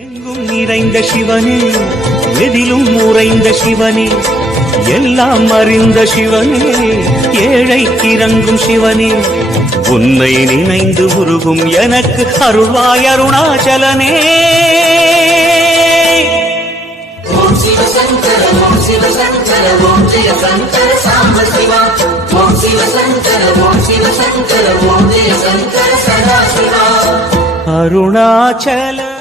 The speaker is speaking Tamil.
எங்கும் நிறைந்த சிவனே, எதிலும் உறைந்த சிவனே, எல்லாம் அறிந்த சிவனே, ஏழைக்கு இறங்கும் சிவனே, உன்னை நினைந்து உருகும் எனக்கு அருள்வாய் அருணாச்சலனே. ஓம் சிவசங்கர ஓம் சிவசங்கர ஓம் ஜெய சங்கர சாம்ப சிவா. ஓம் சிவசங்கர ஓம் சிவசங்கர ஓம் ஜெய சங்கர சதா சிவா. அருணாச்சல